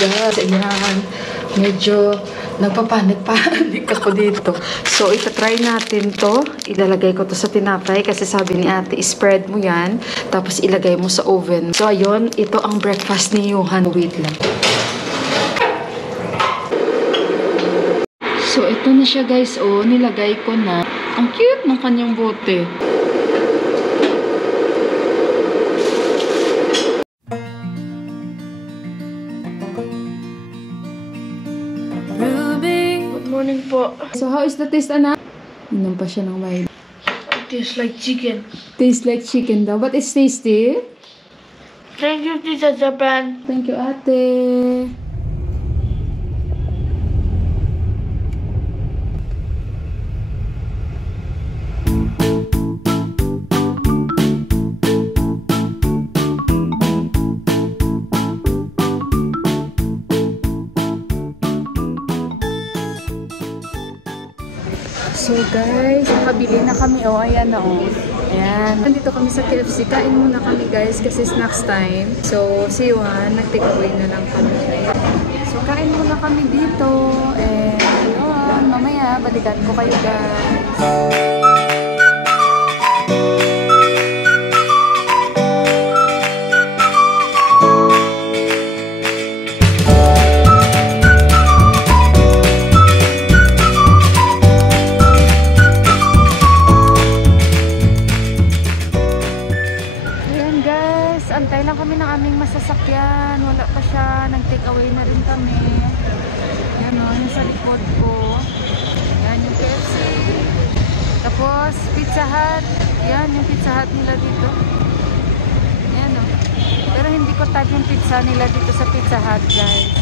guys, ayan. Medyo nagpapanik-panik ako dito. So, itatry natin to. Ilalagay ko to sa tinapay kasi sabi ni ate, spread mo yan. Tapos ilagay mo sa oven. So, ayun. Ito ang breakfast ni Johan. Wait lang. So, ito na siya guys. Oh, nilagay ko na. Ang cute ng kanyang bote. Morning po. So, how is the taste, anak? Inom pa siya ng wine. It tastes like chicken. Tastes like chicken daw. But it's tasty. Thank you, Tita Japan. Thank you, ate. So guys, nakabili na kami. Oh, ayan na oh. Ayan. Nandito kami sa KFC. Kain muna kami guys kasi snacks time. So, si Juan, nag-take away na lang kami. Ayan. So, kain muna kami dito. And, ayun, mamaya, balikan ko kayo guys. Antay lang kami ng aming masasakyan. Wala pa siya. Nag-take away na rin kami. Yan o, yung sa likod ko. Yan yung KFC. Tapos, Pizza Hut. Yan yung Pizza Hut nila dito. Yan o. Pero hindi ko type yung pizza nila dito sa Pizza Hut, guys.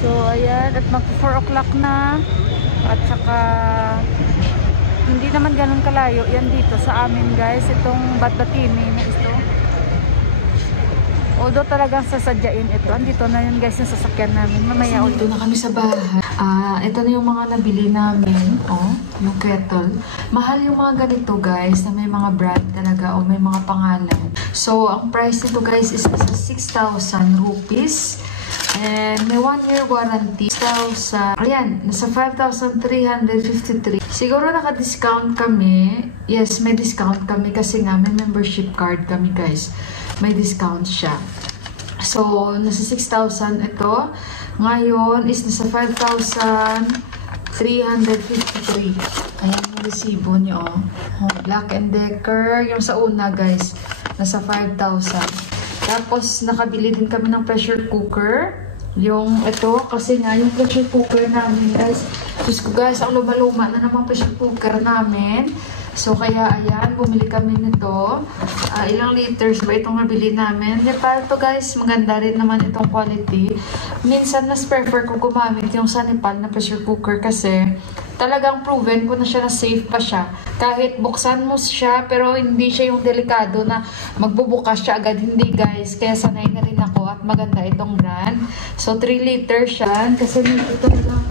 So, ayan. At mag 4 o'clock na. At saka, hindi naman ganun kalayo. Yan dito sa amin, guys. Itong Batbatini na ito. Although talagang sasadyain ito. Andito na yun guys yung sasakyan namin. Mamaya ulit. Dito na kami sa bahay. Ito na yung mga nabili namin. Oh, yung kettle. Mahal yung mga ganito guys na may mga brand talaga o may mga pangalan. So, ang price nito guys is nasa 6,000 rupees. And may 1 year warranty. 6,000. Ayan, nasa 5,353. Siguro naka-discount kami. Yes, may discount kami kasi nga may membership card kami guys. May discount siya. So, nasa 6,000 ito. Ngayon is nasa 5,353. Ayan yung resibo niyo. Oh, Black & Decker. Yung sa una guys, nasa 5,000. Tapos, nakabili din kami ng pressure cooker. Yung ito, kasi nga yung pressure cooker namin guys. Diyos ko guys, ang luma-luma na naman pressure cooker namin. So, kaya ayan, bumili kami nito. Ilang liters ba itong nabili namin? Nepal to guys, maganda rin naman itong quality. Minsan, mas prefer ko gumamit yung sa Nepal na pressure cooker kasi talagang proven ko na siya na safe pa siya. Kahit buksan mo siya, pero hindi siya yung delikado na magbubukas siya agad. Hindi guys, kaya sanay na rin ako at maganda itong brand. So, 3 liters siya kasi ito lang.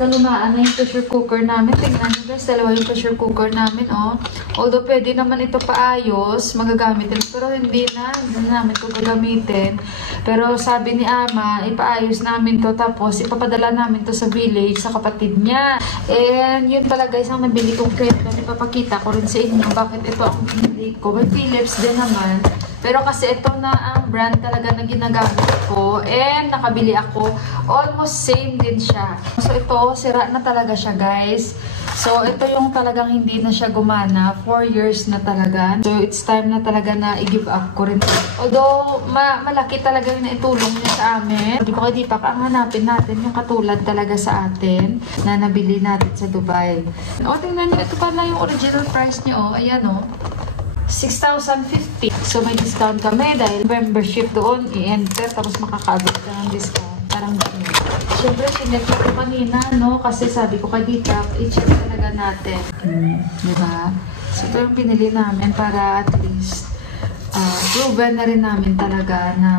Kalumaan na yung pressure cooker namin. Tingnan nyo guys, dalawa yung pressure cooker namin, oh. Although, pwede naman ito paayos, magagamitin. Pero hindi na namin ito gagamitin. Pero sabi ni Ama, ipaayos namin to tapos ipapadala namin to sa village, sa kapatid niya. And yun pala guys, ang nabili kong kettle. Ipapakita ko rin sa inyo bakit ito ang pinili ko. May Philips din naman. Pero kasi ito na ang brand talaga na ginagamit ko. And nakabili ako. Almost same din siya. So ito, sira na talaga siya guys. So ito yung talagang hindi na siya gumana. 4 years na talaga. So it's time na talaga na i-give up ko rin. Although malaki talaga yung naitulong niya sa amin. Di ba kay Deepak, ang hanapin natin yung katulad talaga sa atin na nabili natin sa Dubai. O tingnan nyo, ito pala yung original price niya. O, ayan o. 6,050. So, may discount kami dahil membership doon, i-enter, tapos makakabot ka ng discount. Parang gano'n. Siyempre, sinet ko kanina, no? Kasi sabi ko kay Deepak, i-check talaga natin. Diba? So, ito yung pinili namin para at least proven na rin namin talaga na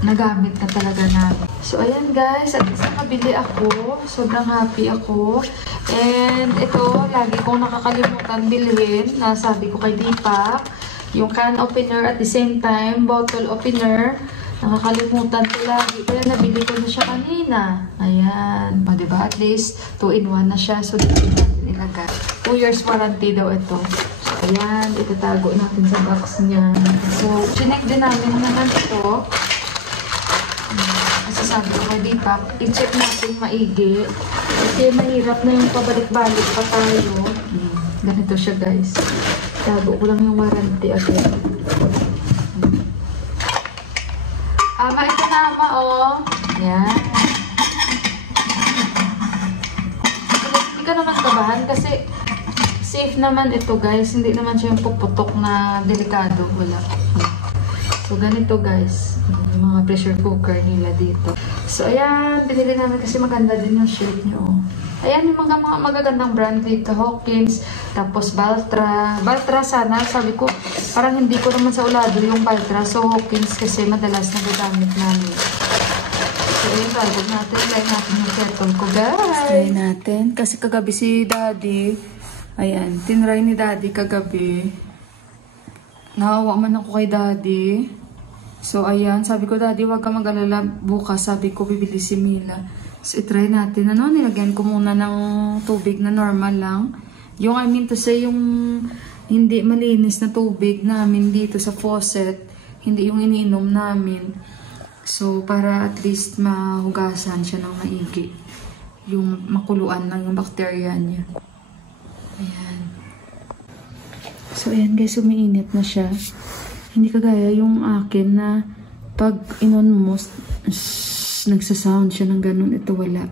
nagamit na talaga namin. So, ayan guys, at least nakabili ako. Sobrang happy ako. And ito, lagi kong nakakalimutan bilhin na sabi ko kay Deepak, yung can opener at the same time, bottle opener. Nakakalimutan ko lagi. Kaya nabili ko na siya kanina. Ayan. O, diba? At least, 2-in-1 na siya. So, dito natin ilagay. 2 years warranty daw ito. So, ayan. Itatago natin sa box niya. So, chinek din namin naman ito. Kasi sabi ko kay Deepak, i-check natin maigi. Kasi mahirap na yung pabalik-balik pa tayo. Ganito siya, guys. Tago ko lang yung warranty agad. Ito na, oh. Yan. Hindi ka naman kabahan kasi safe naman ito, guys. Hindi naman siya yung puputok na delikado. Wala. So, ganito, guys. Yung mga pressure cooker nila dito. So, ayan. Binili namin kasi maganda din yung shape niyo, oh. Ayan yung mga magagandang brand dito. Hawkins, tapos Baltra. Baltra sana, sabi ko, parang hindi ko naman sa ulado yung Baltra. So, Hawkins kasi madalas nagagamit namin. So, ayun, tawag natin. Try natin yung kettle ko, guys. Try natin. Kasi kagabi si Daddy, ayan, tinry ni Daddy kagabi. Nahawa man ako kay Daddy. So, ayan, sabi ko, Daddy, huwag ka mag-alala. Bukas, sabi ko, bibili si Mila. So, itry natin. Ano, nilagyan ko muna ng tubig na normal lang. Yung, I mean to say, yung hindi malinis na tubig namin dito sa faucet. Hindi yung iniinom namin. So, para at least mahugasan siya ng maigi. Yung makuluan lang yung bakterya niya. Ayan. So, ayan guys, umiinit na siya. Hindi kagaya yung akin na pag inon mo, nagsasound siya ng ganun. Ito wala.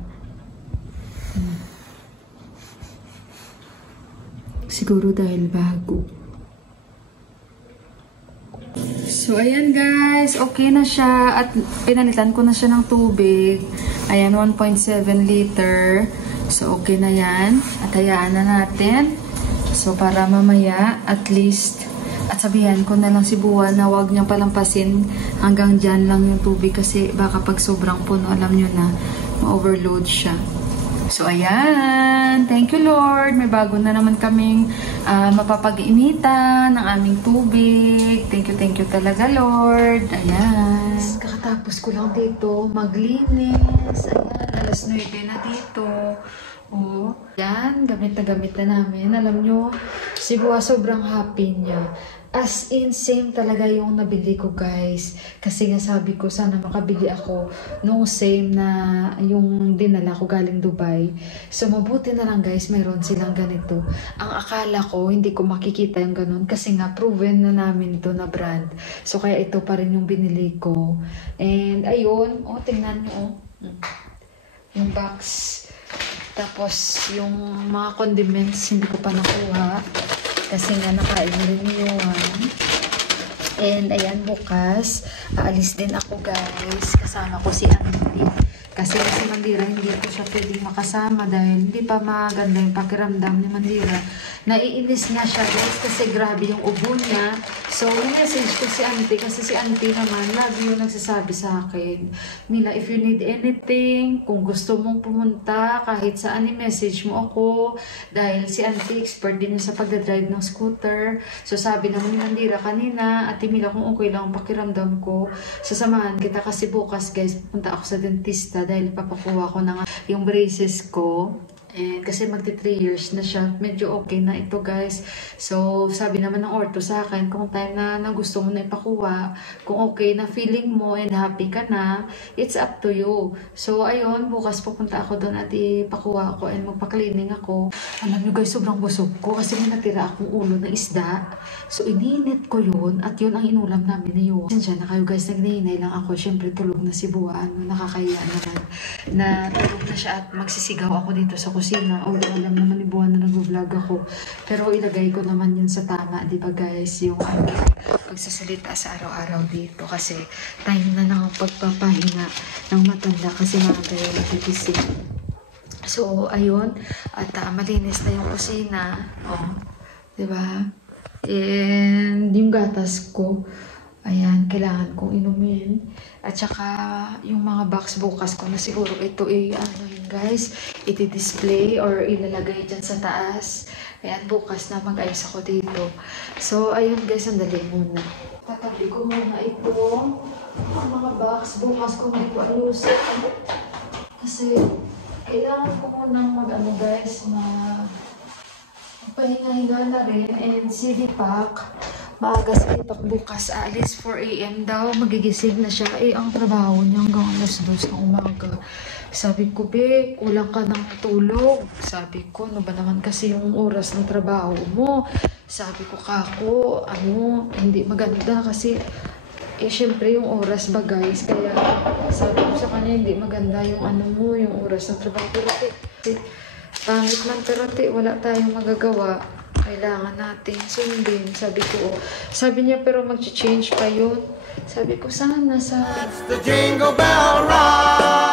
Siguro dahil bago. So, ayan guys. Okay na siya. At pinalitan ko na siya ng tubig. Ayan, 1.7 liter. So, okay na yan. At hayaan na natin. So, para mamaya, at least, at sabihan ko na lang si Buwan na huwag niyang palampasin hanggang dyan lang yung tubig kasi baka pag sobrang puno, alam nyo na, ma-overload siya. So, ayan. Thank you, Lord. May bago na naman kaming mapapag-initan ng aming tubig. Thank you talaga, Lord. Ayan. Kakatapos ko lang dito maglinis. Ayan, alas 9 na dito. Oh, yan, gamit na namin. Alam nyo, si Buwa sobrang happy niya. As in, same talaga yung nabili ko, guys. Kasi nga sabi ko, sana makabili ako nung same na yung dinala ko galing Dubai. So, mabuti na lang, guys, mayroon silang ganito. Ang akala ko, hindi ko makikita yung ganun. Kasi nga, proven na namin to na brand. So, kaya ito pa rin yung binili ko. And, ayun. Oh, tingnan nyo, oh. Yung box. Tapos, yung mga condiments, hindi ko pa nakuha. Kasi nga, nakain rin yun. And, ayan, bukas, aalis din ako, guys. Kasama ko si Auntie. Kasi si Mandira, hindi ko siya pwedeng makasama dahil hindi pa maganda yung pakiramdam ni Mandira. Naiinis nga siya, guys, kasi grabe yung ubo niya. So, message ko si Auntie kasi si Auntie naman, lagi yung nagsasabi sa akin, Mila, if you need anything, kung gusto mong pumunta, kahit saan i-message mo ako. Dahil si Auntie, expert din sa pagdadrive ng scooter. So, sabi naman ni Mandira kanina, Ate Mila, kung okay lang ang pakiramdam ko, sasamahan kita kasi bukas, guys, pupunta ako sa dentista dahil papakuha ko na nga yung braces ko. And kasi magti 3 years na siya. Medyo okay na ito, guys. So, sabi naman ng ortho sa akin, kung time na gusto mo na ipakuha, kung okay na feeling mo and happy ka na, it's up to you. So, ayun, bukas pupunta ako doon at ipakuha ako and magpa-cleaning ako. Alam nyo, guys, sobrang busog ko kasi may natira akong ulo na isda. So, ininit ko yun at yun ang inulam namin na yun. Diyan na kayo, guys, nagnihinay lang ako. Siyempre, tulog na si Buwan. Nakakaya naman na tulog na siya at magsisigaw ako dito sa kusina. O, alam naman ni Buwan na nag-vlog ako. Pero ilagay ko naman yun sa tama, di ba, guys? Yung pagsasalita sa araw-araw dito. Kasi time na ng pagpapahinga ng matanda kasi mga kayo nagigising. So, ayun. At malinis na yung kusina. O, di ba? And yung gatas ko, Ayan, kailangan kong inumin. At saka, yung mga box bukas ko na siguro ito ano yun guys, iti-display or ilalagay dyan sa taas. Ayan, bukas na mag-ayos ako dito. So, ayun guys, sandali muna. Tatabi ko muna ito. Ang mga box bukas ko na ito ayusin. Kasi, kailangan ko munang mag-ano guys, magpahinga-hinga na rin. And CD pack. Maaga sa ipak bukas, alis 4 AM daw, magigising na siya. Ang trabaho niya hanggang alas 2 ng umaga. Sabi ko, be, kulang ka ng tulog. Sabi ko, ano ba naman kasi yung oras ng trabaho mo? Sabi ko, kako, hindi maganda kasi, syempre yung oras ba guys, kaya sabi ko sa kanya, hindi maganda yung yung oras ng trabaho. Pero pangit man, pero wala tayong magagawa. Kailangan natin sundin. Sabi niya, pero mag-change pa yun. Sabi ko, sana sa... That's the jingle bell ride.